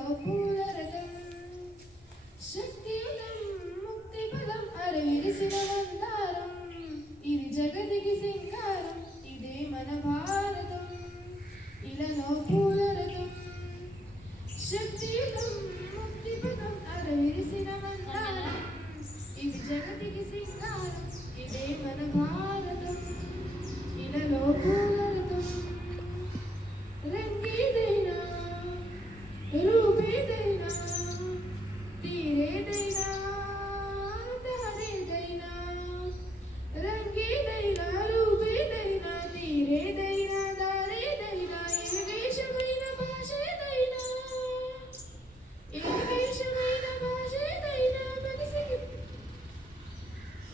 ఇలలో పూలరథం శక్తియుతం ముక్తిపదం అరవిరిసిన మందారం ఇది జగతికి సింగారం ఇదే మన భారతం ఇలలో పూలరథం శక్తియుతం ముక్తిపదం అరవిరిసిన మందారం ఇది జగతికి సింగారం ఇదే మన భారతం ఇలలో పూలరథం రంగేదైనా రూపేదైనా తీరేదైనా దారేదైనా రంగేదైనా రూపేదైనా తీరేదైనా దారేదైనా ఏ వేషమైన భాషేదైనా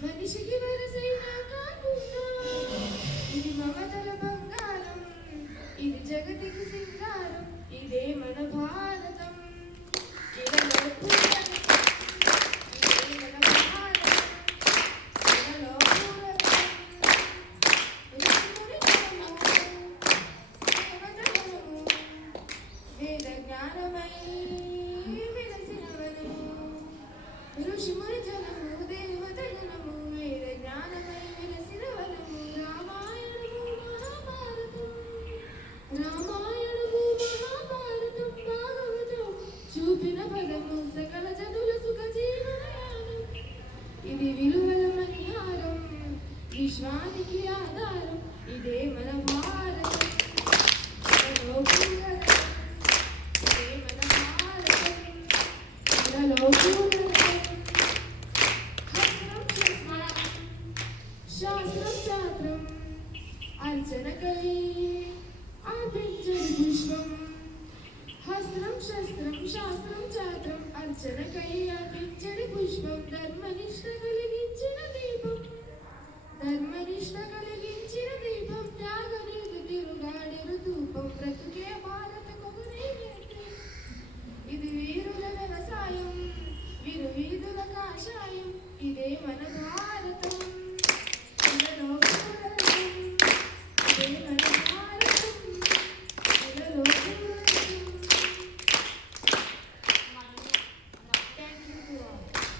మనిషికి వరసైనా కాకుండా ఇది మమతల బంగారం ఇది జగతికి సింగారం ఇదే మన భారతం ఇలలో పూలరథం ఇదే మన భారతం ఇలలో పూలరథం ఋషిముని జనము దేవతలము వేద జ్ఞానమై వెలసిన వనము ఋషిముని జనము దేవతలము వేద జ్ఞానమై వెలసిన వనము రామాయణము మహాభారతం భాగవతం చూపిన పదము సకల జనుల సుఖ జీవనయానం ఇది విలువల మణిహారం విశ్వానికి ఆధారం ఇదే మన భారతం ఇలలో పూలరథం ఇదే మన భారతం ఇలలో పూలరథం శాస్త్రం శాస్త్రం అర్చనకై ఆపించడి పుష్పం హస్త్రం శస్త్రం శాస్త్రం చాత్రం అర్చనకై ఆపించడి పుష్పం ధర్మనిష్ట కలిగించిన దీపం